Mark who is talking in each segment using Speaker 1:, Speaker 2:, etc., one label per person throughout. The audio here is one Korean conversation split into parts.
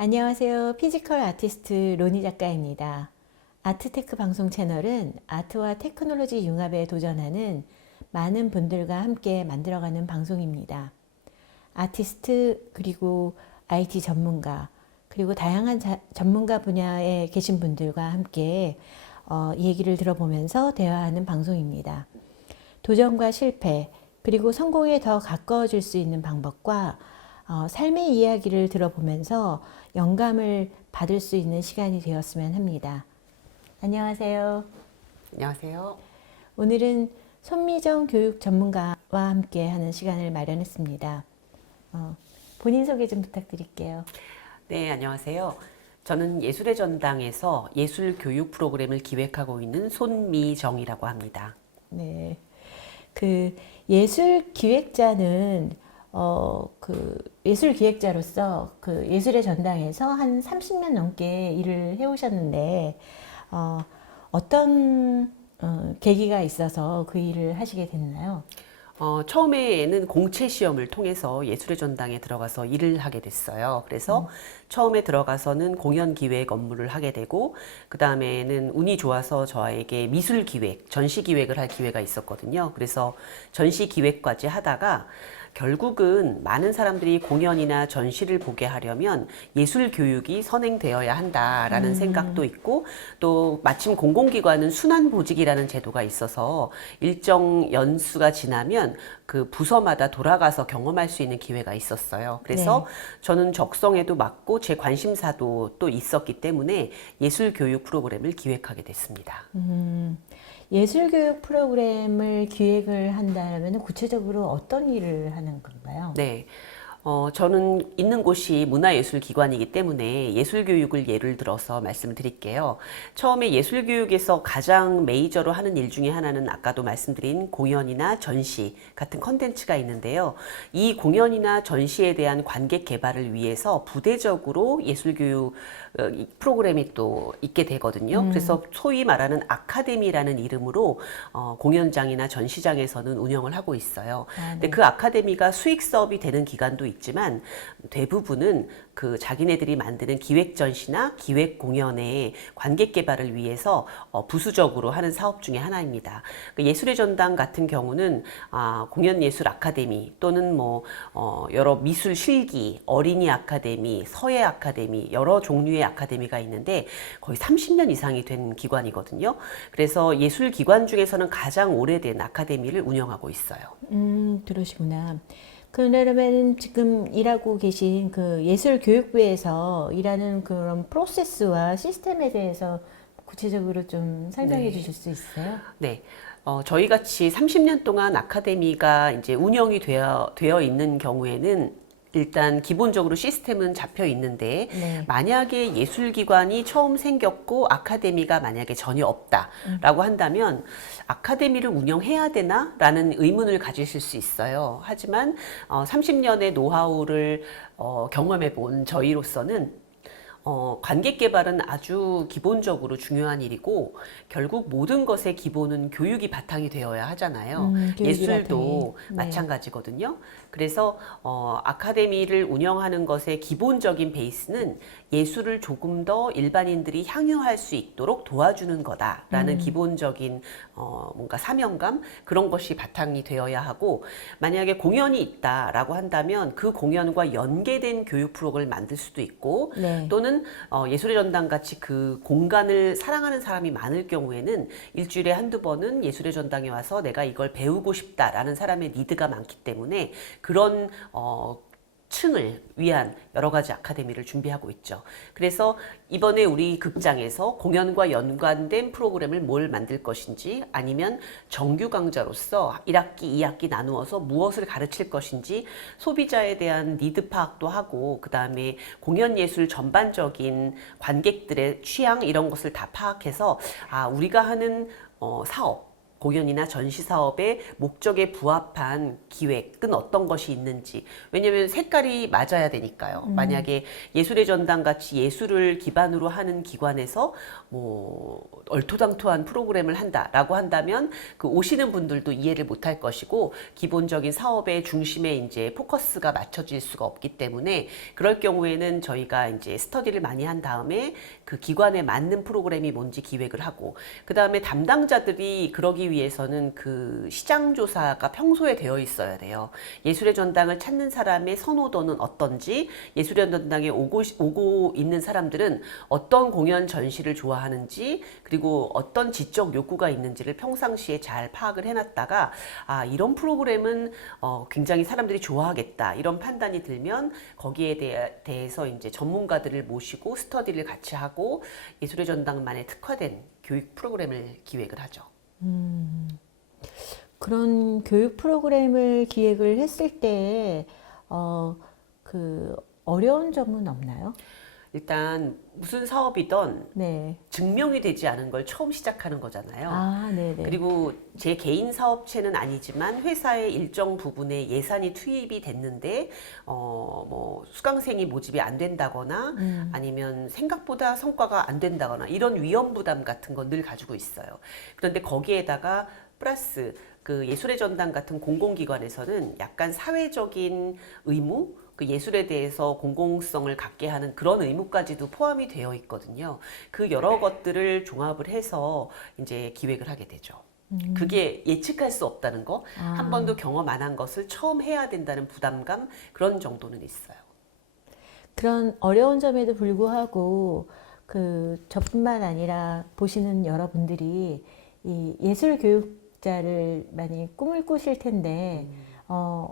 Speaker 1: 안녕하세요. 피지컬 아티스트 로니 작가입니다. 아트테크 방송 채널은 아트와 테크놀로지 융합에 도전하는 많은 분들과 함께 만들어가는 방송입니다. 아티스트 그리고 IT 전문가 그리고 다양한 자- 전문가 분야에 계신 분들과 함께 어, 얘기를 들어보면서 대화하는 방송입니다. 도전과 실패 그리고 성공에 더 가까워질 수 있는 방법과 어, 삶의 이야기를 들어보면서 영감을 받을 수 있는 시간이 되었으면 합니다. 안녕하세요.
Speaker 2: 안녕하세요.
Speaker 1: 오늘은 손미정 교육 전문가와 함께 하는 시간을 마련했습니다. 어, 본인 소개 좀 부탁드릴게요.
Speaker 2: 네, 안녕하세요. 저는 예술의 전당에서 예술 교육 프로그램을 기획하고 있는 손미정이라고 합니다.
Speaker 1: 네. 그 예술 기획자는 어, 그 예술 기획자로서 그 예술의 전당에서 한 30년 넘게 일을 해 오셨는데 어, 어떤 어, 계기가 있어서 그 일을 하시게 됐나요?
Speaker 2: 어, 처음에는 공채 시험을 통해서 예술의 전당에 들어가서 일을 하게 됐어요. 그래서 처음에 들어가서는 공연 기획 업무를 하게 되고, 그 다음에는 운이 좋아서 저에게 미술 기획, 전시 기획을 할 기회가 있었거든요. 그래서 전시 기획까지 하다가 결국은 많은 사람들이 공연이나 전시를 보게 하려면 예술 교육이 선행되어야 한다라는 생각도 있고 또 마침 공공기관은 순환 보직이라는 제도가 있어서 일정 연수가 지나면 그 부서마다 돌아가서 경험할 수 있는 기회가 있었어요. 그래서 저는 적성에도 맞고 제 관심사도 또 있었기 때문에 예술 교육 프로그램을 기획하게 됐습니다.
Speaker 1: 예술 교육 프로그램을 기획을 한다면 구체적으로 어떤 일을 하는 건가요?
Speaker 2: 네. 어, 저는 있는 곳이 문화예술기관이기 때문에 예술교육을 예를 들어서 말씀드릴게요. 처음에 예술교육에서 가장 메이저로 하는 일 중에 하나는 아까도 말씀드린 공연이나 전시 같은 컨텐츠가 있는데요. 이 공연이나 전시에 대한 관객 개발을 위해서 부대적으로 예술교육 어, 이 프로그램이 또 있게 되거든요. 그래서 소위 말하는 아카데미라는 이름으로 어, 공연장이나 전시장에서는 운영을 하고 있어요.
Speaker 1: 아,
Speaker 2: 근데 그 아카데미가 수익 사업이 되는 기관도 있지만 대부분은 그 자기네들이 만드는 기획 전시나 기획 공연의 관객 개발을 위해서 어, 부수적으로 하는 사업 중에 하나입니다. 그 예술의 전당 같은 경우는 아, 공연 예술 아카데미 또는 뭐 어, 여러 미술 실기, 어린이 아카데미, 서예 아카데미 여러 종류의 아카데미가 있는데 거의 30년 이상이 된 기관이거든요. 그래서 예술 기관 중에서는 가장 오래된 아카데미를 운영하고 있어요.
Speaker 1: 음, 그러시구나. 그러면 지금 일하고 계신 그 예술교육부에서 일하는 그런 프로세스와 시스템에 대해서 구체적으로 좀 설명해
Speaker 2: 네.
Speaker 1: 주실 수 있어요?
Speaker 2: 네. 어, 저희 같이 30년 동안 아카데미가 이제 운영이 되어, 되어 있는 경우에는 일단 기본적으로 시스템은 잡혀 있는데
Speaker 1: 네.
Speaker 2: 만약에 예술기관이 처음 생겼고 아카데미가 만약에 전혀 없다라고 한다면 아카데미를 운영해야 되나라는 의문을 가지실 수 있어요. 하지만 어, 30년의 노하우를 어, 경험해 본 저희로서는 어, 관객 개발은 아주 기본적으로 중요한 일이고 결국 모든 것의 기본은 교육이 바탕이 되어야 하잖아요.
Speaker 1: 음,
Speaker 2: 예술도
Speaker 1: 바탕이. 네.
Speaker 2: 마찬가지거든요. 그래서 어, 아카데미를 운영하는 것의 기본적인 베이스는 예술을 조금 더 일반인들이 향유할 수 있도록 도와주는 거다라는
Speaker 1: 음.
Speaker 2: 기본적인 어, 뭔가 사명감 그런 것이 바탕이 되어야 하고 만약에 공연이 있다라고 한다면 그 공연과 연계된 교육 프로그램을 만들 수도 있고
Speaker 1: 네.
Speaker 2: 또는 어, 예술의 전당 같이 그 공간을 사랑하는 사람이 많을 경우에는 일주일에 한두 번은 예술의 전당에 와서 내가 이걸 배우고 싶다라는 사람의 니드가 많기 때문에 그런 어, 층을 위한 여러 가지 아카데미를 준비하고 있죠. 그래서 이번에 우리 극장에서 공연과 연관된 프로그램을 뭘 만들 것인지 아니면 정규 강좌로서 1학기, 2학기 나누어서 무엇을 가르칠 것인지 소비자에 대한 니드 파악도 하고 그 다음에 공연 예술 전반적인 관객들의 취향 이런 것을 다 파악해서 아 우리가 하는 어, 사업 공연이나 전시 사업의 목적에 부합한 기획은 어떤 것이 있는지 왜냐하면 색깔이 맞아야 되니까요. 만약에 예술의 전당 같이 예술을 기반으로 하는 기관에서 뭐 얼토당토한 프로그램을 한다라고 한다면 그 오시는 분들도 이해를 못할 것이고 기본적인 사업의 중심에 이제 포커스가 맞춰질 수가 없기 때문에 그럴 경우에는 저희가 이제 스터디를 많이 한 다음에 그 기관에 맞는 프로그램이 뭔지 기획을 하고 그 다음에 담당자들이 그러기 위해서는 그 시장 조사가 평소에 되어 있어야 돼요. 예술의 전당을 찾는 사람의 선호도는 어떤지, 예술의 전당에 오고, 오고 있는 사람들은 어떤 공연 전시를 좋아하는지, 그리고 어떤 지적 욕구가 있는지를 평상시에 잘 파악을 해놨다가, 아, 이런 프로그램은 어, 굉장히 사람들이 좋아하겠다. 이런 판단이 들면 거기에 대해, 대해서 이제 전문가들을 모시고 스터디를 같이 하고 예술의 전당만에 특화된 교육 프로그램을 기획을 하죠.
Speaker 1: 그런 교육 프로그램을 기획을 했을 때, 어, 그, 어려운 점은 없나요?
Speaker 2: 일단 무슨 사업이든
Speaker 1: 네.
Speaker 2: 증명이 되지 않은 걸 처음 시작하는 거잖아요.
Speaker 1: 아, 네네.
Speaker 2: 그리고 제 개인 사업체는 아니지만 회사의 일정 부분에 예산이 투입이 됐는데 어 뭐 수강생이 모집이 안 된다거나
Speaker 1: 음.
Speaker 2: 아니면 생각보다 성과가 안 된다거나 이런 위험 부담 같은 건 늘 가지고 있어요. 그런데 거기에다가 플러스 그 예술의 전당 같은 공공기관에서는 약간 사회적인 의무 그 예술에 대해서 공공성을 갖게 하는 그런 의무까지도 포함이 되어 있거든요. 그 여러 것들을 종합을 해서 이제 기획을 하게 되죠. 그게 예측할 수 없다는 거, 한
Speaker 1: 아.
Speaker 2: 번도 경험 안 한 것을 처음 해야 된다는 부담감 그런 정도는 있어요.
Speaker 1: 그런 어려운 점에도 불구하고 그 저뿐만 아니라 보시는 여러분들이 이 예술 교육자를 많이 꿈을 꾸실 텐데
Speaker 2: 음.
Speaker 1: 어,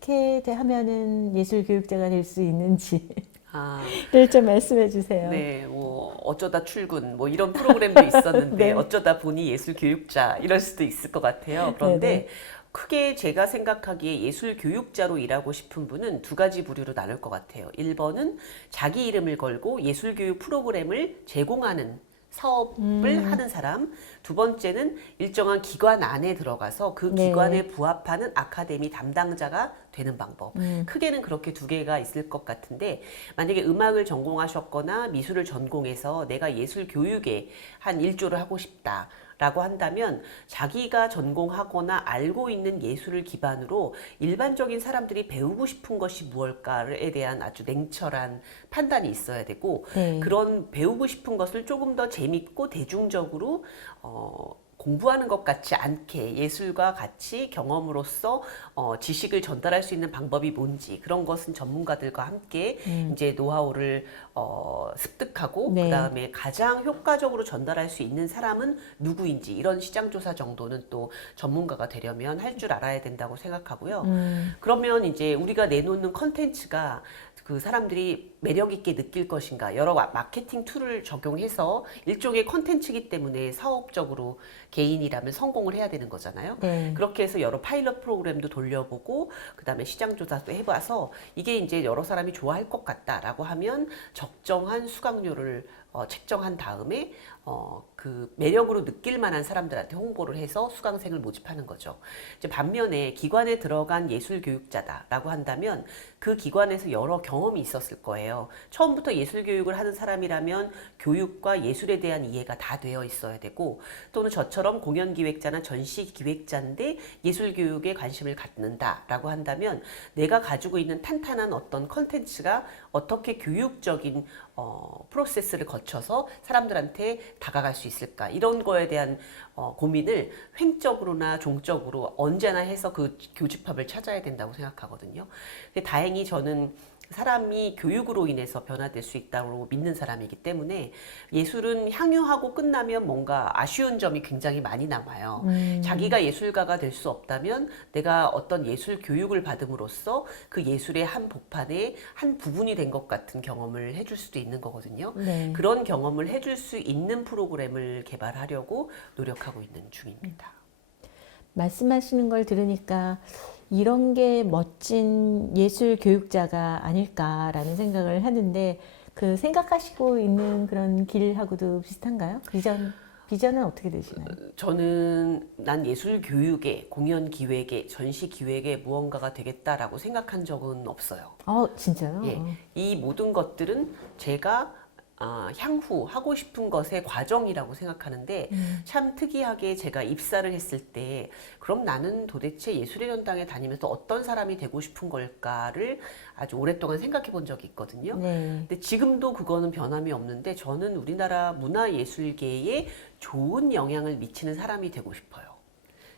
Speaker 1: 어떻게 하면은 예술 교육자가 될 수 있는지를
Speaker 2: 아,
Speaker 1: 좀 말씀해 주세요.
Speaker 2: 네, 뭐 어쩌다 출근 뭐 이런 프로그램도 있었는데
Speaker 1: 네.
Speaker 2: 어쩌다 보니 예술 교육자 이럴 수도 있을 것 같아요. 그런데
Speaker 1: 네네.
Speaker 2: 크게 제가 생각하기에 예술 교육자로 일하고 싶은 분은 두 가지 부류로 나눌 것 같아요. 1번은 자기 이름을 걸고 예술 교육 프로그램을 제공하는 사업을
Speaker 1: 음.
Speaker 2: 하는 사람. 두 번째는 일정한 기관 안에 들어가서 그
Speaker 1: 네.
Speaker 2: 기관에 부합하는 아카데미 담당자가 되는 방법.
Speaker 1: 음.
Speaker 2: 크게는 그렇게 두 개가 있을 것 같은데 만약에 음악을 전공하셨거나 미술을 전공해서 내가 예술 교육에 한 일조를 하고 싶다. 라고 한다면 자기가 전공하거나 알고 있는 예술을 기반으로 일반적인 사람들이 배우고 싶은 것이 무엇일까에 대한 아주 냉철한 판단이 있어야 되고
Speaker 1: 네.
Speaker 2: 그런 배우고 싶은 것을 조금 더 재밌고 대중적으로 어, 공부하는 것 같지 않게 예술과 같이 경험으로서 어, 지식을 전달할 수 있는 방법이 뭔지 그런 것은 전문가들과 함께 이제 노하우를 어, 습득하고
Speaker 1: 네.
Speaker 2: 그다음에 가장 효과적으로 전달할 수 있는 사람은 누구인지 이런 시장 조사 정도는 또 전문가가 되려면 할 줄 알아야 된다고 생각하고요.
Speaker 1: 음,
Speaker 2: 그러면 이제 우리가 내놓는 컨텐츠가 그 사람들이 매력 있게 느낄 것인가 여러 마- 마케팅 툴을 적용해서 일종의 컨텐츠이기 때문에 사업적으로 개인이라면 성공을 해야 되는 거잖아요.
Speaker 1: 네.
Speaker 2: 그렇게 해서 여러 파일럿 프로그램도 돌려보고 그다음에 시장 조사도 해봐서 이게 이제 여러 사람이 좋아할 것 같다라고 하면 적정한 수강료를 어, 책정한 다음에 어, 그 매력으로 느낄 만한 사람들한테 홍보를 해서 수강생을 모집하는 거죠. 이제 반면에 기관에 들어간 예술 교육자다라고 한다면 그 기관에서 여러 경험이 있었을 거예요. 처음부터 예술 교육을 하는 사람이라면 교육과 예술에 대한 이해가 다 되어 있어야 되고 또는 저처럼 공연 기획자나 전시 기획자인데 예술 교육에 관심을 갖는다라고 한다면 내가 가지고 있는 탄탄한 어떤 컨텐츠가 어떻게 교육적인 어, 프로세스를 거쳐서 사람들한테 다가갈 수 있을까 이런 거에 대한 어, 고민을 횡적으로나 종적으로 언제나 해서 그 교집합을 찾아야 된다고 생각하거든요. 다행히 저는 사람이 교육으로 인해서 변화될 수 있다고 믿는 사람이기 때문에 예술은 향유하고 끝나면 뭔가 아쉬운 점이 굉장히 많이 남아요.
Speaker 1: 음,
Speaker 2: 자기가 예술가가 될 수 없다면 내가 어떤 예술 교육을 받음으로써 그 예술의 한 복판의 한 부분이 된 것 같은 경험을 해줄 수도 있는 거거든요.
Speaker 1: 네.
Speaker 2: 그런 경험을 해줄 수 있는 프로그램을 개발하려고 노력하고 있는 중입니다.
Speaker 1: 말씀하시는 걸 들으니까 이런 게 멋진 예술 교육자가 아닐까라는 생각을 하는데 그 생각하시고 있는 그런 길하고도 비슷한가요? 그 이전 비전은 어떻게 되시나요?
Speaker 2: 저는 난 예술 교육에, 공연 기획에, 전시 기획에 무언가가 되겠다라고 생각한 적은 없어요.
Speaker 1: 어, 진짜요?
Speaker 2: 예, 이 모든 것들은 제가 아, 향후 하고 싶은 것의 과정이라고 생각하는데
Speaker 1: 음.
Speaker 2: 참 특이하게 제가 입사를 했을 때 그럼 나는 도대체 예술의 전당에 다니면서 어떤 사람이 되고 싶은 걸까를 아주 오랫동안 생각해 본 적이 있거든요.
Speaker 1: 네.
Speaker 2: 근데 지금도 그거는 변함이 없는데 저는 우리나라 문화예술계에 좋은 영향을 미치는 사람이 되고 싶어요.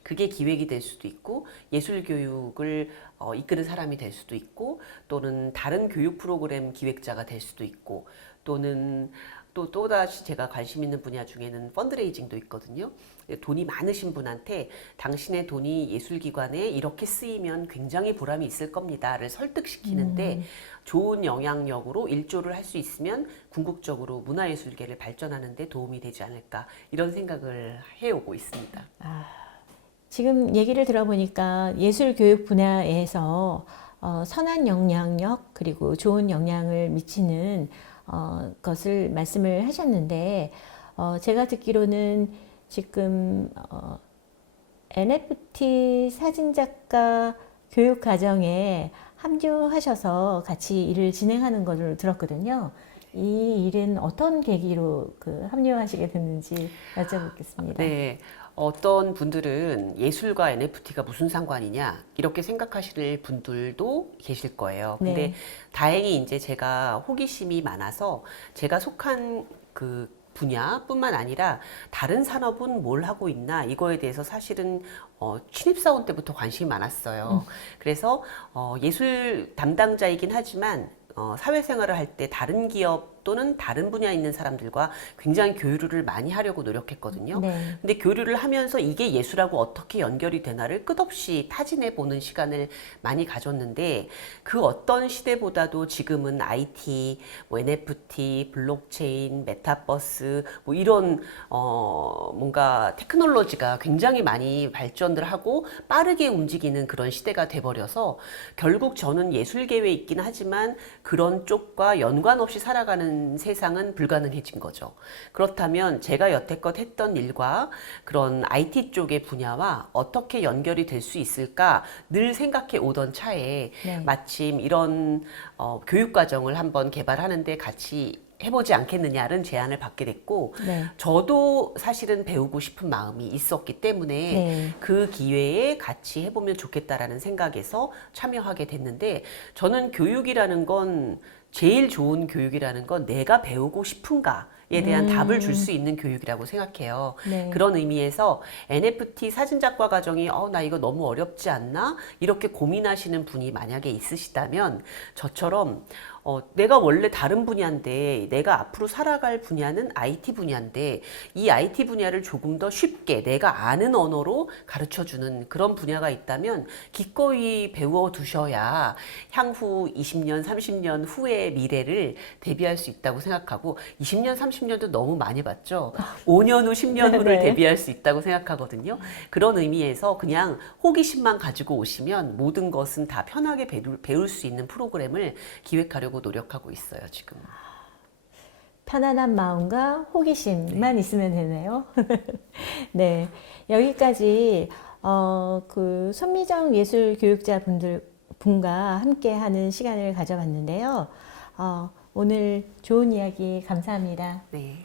Speaker 2: 그게 기획이 될 수도 있고 예술 교육을 어, 이끄는 사람이 될 수도 있고 또는 다른 교육 프로그램 기획자가 될 수도 있고 또는 또 또다시 제가 관심 있는 분야 중에는 펀드레이징도 있거든요. 돈이 많으신 분한테 당신의 돈이 예술기관에 이렇게 쓰이면 굉장히 보람이 있을 겁니다를 설득시키는데 좋은 영향력으로 일조를 할 수 있으면 궁극적으로 문화예술계를 발전하는 데 도움이 되지 않을까 이런 생각을 해오고 있습니다.
Speaker 1: 지금 얘기를 들어보니까 예술 교육 분야에서 어, 선한 영향력 그리고 좋은 영향을 미치는 어, 것을 말씀을 하셨는데 어, 제가 듣기로는 지금 어, NFT 사진 작가 교육 과정에 합류하셔서 같이 일을 진행하는 것을 들었거든요. 이 일은 어떤 계기로 그 합류하시게 됐는지 여쭤보겠습니다.
Speaker 2: 네. 어떤 분들은 예술과 NFT가 무슨 상관이냐 이렇게 생각하실 분들도 계실 거예요. 근데
Speaker 1: 네.
Speaker 2: 다행히 이제 제가 호기심이 많아서 제가 속한 그 분야뿐만 아니라 다른 산업은 뭘 하고 있나 이거에 대해서 사실은 어, 신입사원 때부터 관심이 많았어요. 그래서 어, 예술 담당자이긴 하지만 어, 사회생활을 할 때 다른 기업 또는 다른 분야에 있는 사람들과 굉장히 교류를 많이 하려고 노력했거든요.
Speaker 1: 네.
Speaker 2: 근데 교류를 하면서 이게 예술하고 어떻게 연결이 되나를 끝없이 타진해 보는 시간을 많이 가졌는데 그 어떤 시대보다도 지금은 IT, 뭐 NFT, 블록체인, 메타버스 뭐 이런 어 뭔가 테크놀로지가 굉장히 많이 발전을 하고 빠르게 움직이는 그런 시대가 돼 버려서 결국 저는 예술계에 있긴 하지만 그런 쪽과 연관 없이 살아가는 세상은 불가능해진 거죠. 그렇다면 제가 여태껏 했던 일과 그런 IT 쪽의 분야와 어떻게 연결이 될 수 있을까 늘 생각해 오던 차에
Speaker 1: 네.
Speaker 2: 마침 이런 어, 교육 과정을 한번 개발하는데 같이 해보지 않겠느냐는 제안을 받게 됐고
Speaker 1: 네.
Speaker 2: 저도 사실은 배우고 싶은 마음이 있었기 때문에
Speaker 1: 네.
Speaker 2: 그 기회에 같이 해보면 좋겠다라는 생각에서 참여하게 됐는데 저는 교육이라는 건 제일 좋은 교육이라는 건 내가 배우고 싶은가 에 대한
Speaker 1: 음.
Speaker 2: 답을 줄 수 있는 교육이라고 생각해요.
Speaker 1: 네.
Speaker 2: 그런 의미에서 NFT 사진작가 과정이 어, 나 이거 너무 어렵지 않나? 이렇게 고민하시는 분이 만약에 있으시다면 저처럼 어, 내가 원래 다른 분야인데 내가 앞으로 살아갈 분야는 IT 분야인데 이 IT 분야를 조금 더 쉽게 내가 아는 언어로 가르쳐 주는 그런 분야가 있다면 기꺼이 배워 두셔야 향후 20년, 30년 후의 미래를 대비할 수 있다고 생각하고 20년, 30년도 너무 많이 봤죠. 5년 후, 10년 후를
Speaker 1: 네.
Speaker 2: 대비할 수 있다고 생각하거든요. 그런 의미에서 그냥 호기심만 가지고 오시면 모든 것은 다 편하게 배울, 배울 수 있는 프로그램을 기획하 려고 노력하고 있어요, 지금.
Speaker 1: 편안한 마음과 호기심만 있으면 되네요. 네. 여기까지, 어, 그, 손미정 예술 교육자 분들, 분과 함께 하는 시간을 가져봤는데요. 어, 오늘 좋은 이야기 감사합니다.
Speaker 2: 네.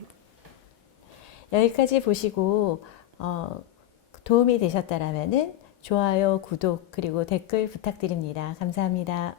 Speaker 1: 여기까지 보시고, 어, 도움이 되셨다라면은 좋아요, 구독, 그리고 댓글 부탁드립니다. 감사합니다.